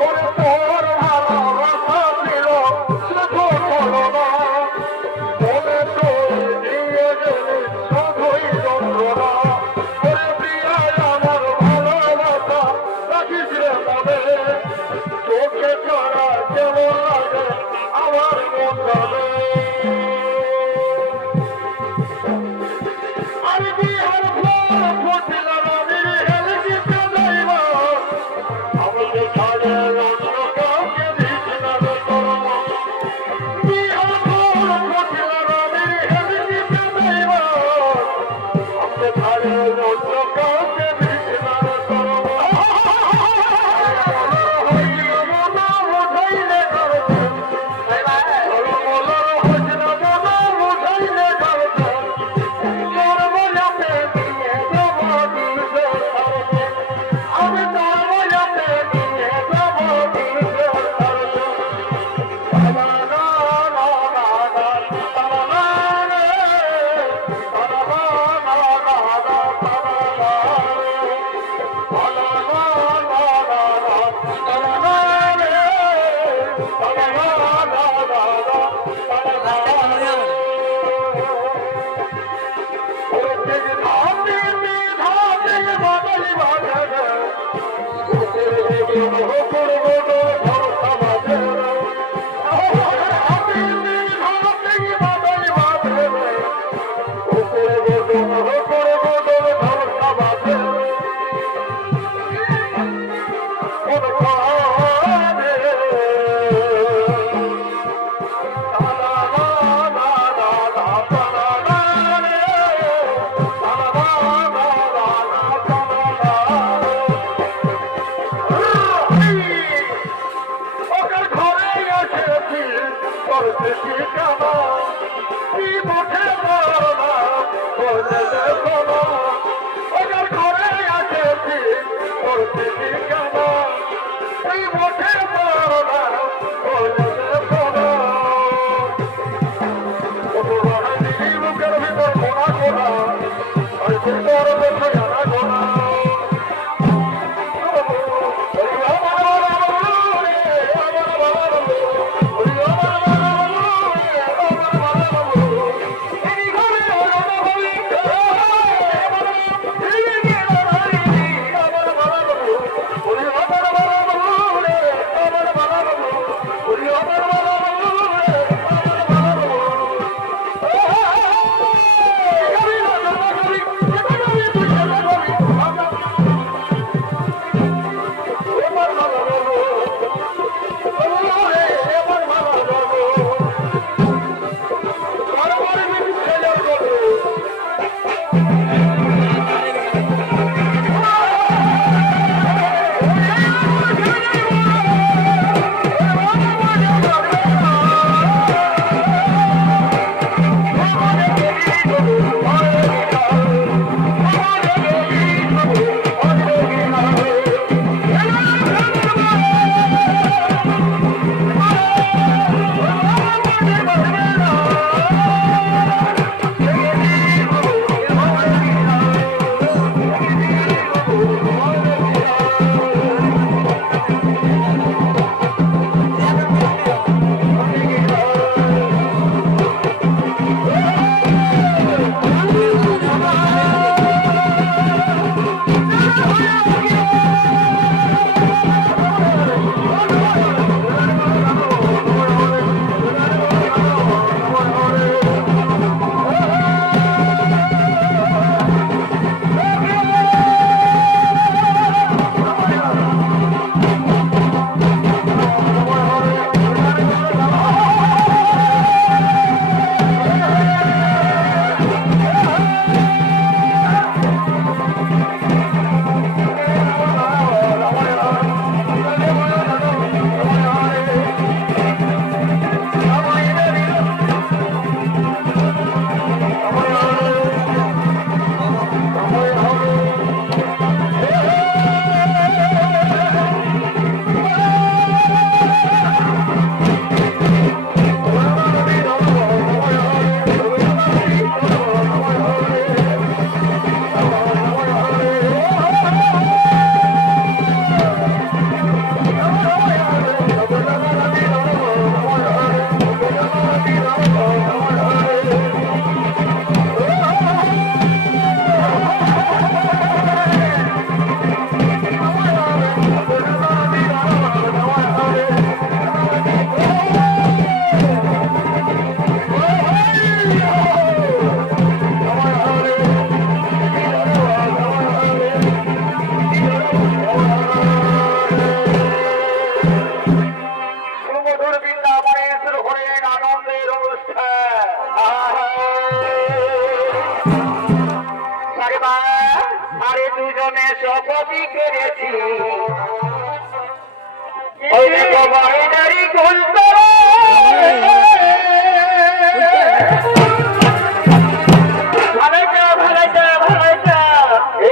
Oh,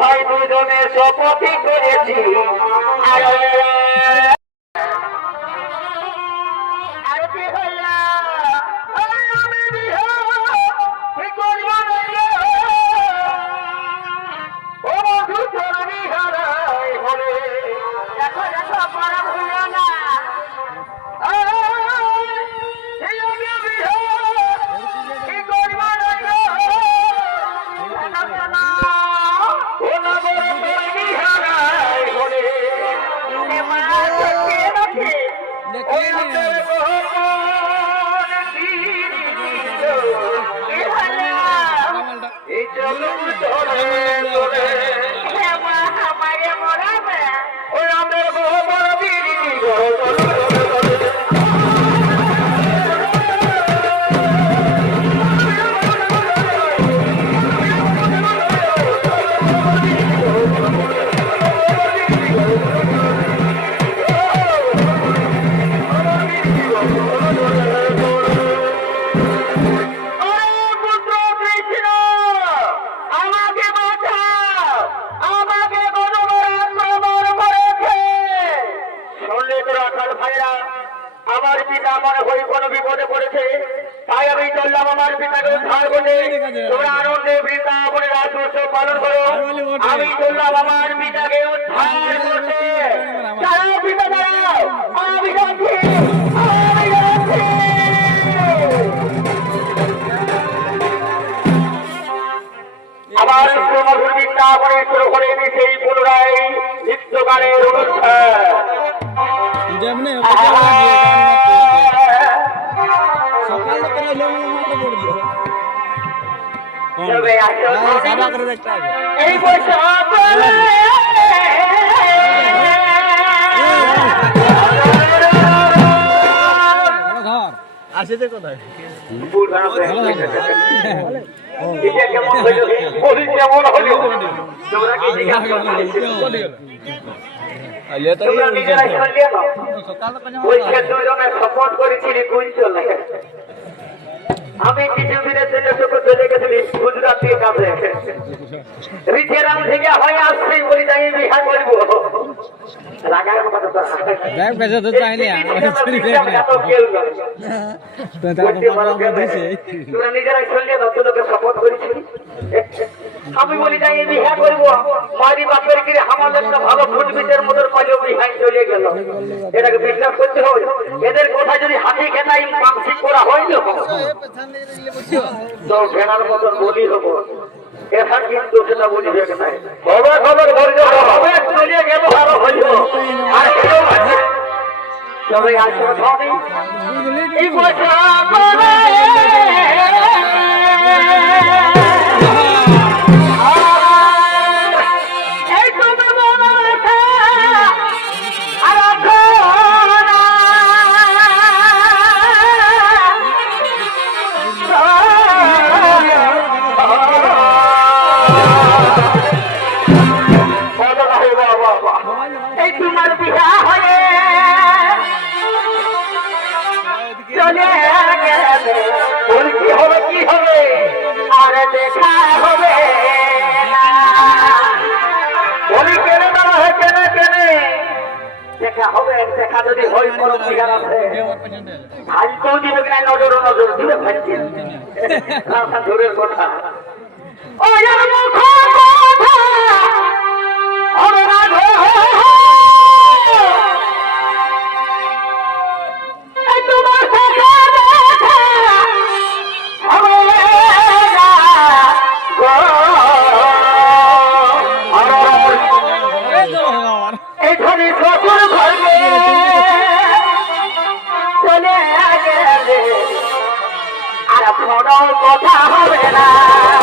ভাই দুজনে শপথই করেছি। এই আসেছে কোথায় এটা কেমন হইল বলি আমি কিছু দিনের জন্য তোকে চলে গেছিলি গুজরাটের কাছে রিচেরাম থেকে হয়ে আসছি বলি তাই বিহার করব। রাগার কথা তো ব্যাগ বেঁচে তো চাইনি তোরা নিজেরাই শুনলে না তোকে শপথ করেছিলি। আমি বলি যাই বিহা করব। মারি বাপের গিরে আমাদের একটা ভালো ফুটবিটের মতো পাইলেও বিহাই চলে গেল। এটাকে বিশ্বাস করতে হবে এদের কথা যদি হাতি খেতাই মানসিক করা হইল তো ভেড়ার মতন বলি হব। এটা কিন্তু সেটা বুঝবে নাই। হবে খবর ধৈর্য হবে চলে গেল ভালো হইল। আর কেউ তবে এই বছর কেউ দিবে কিনা নজর নজর দিবে রাস্তা কথা। ওই মুখ কথা হবে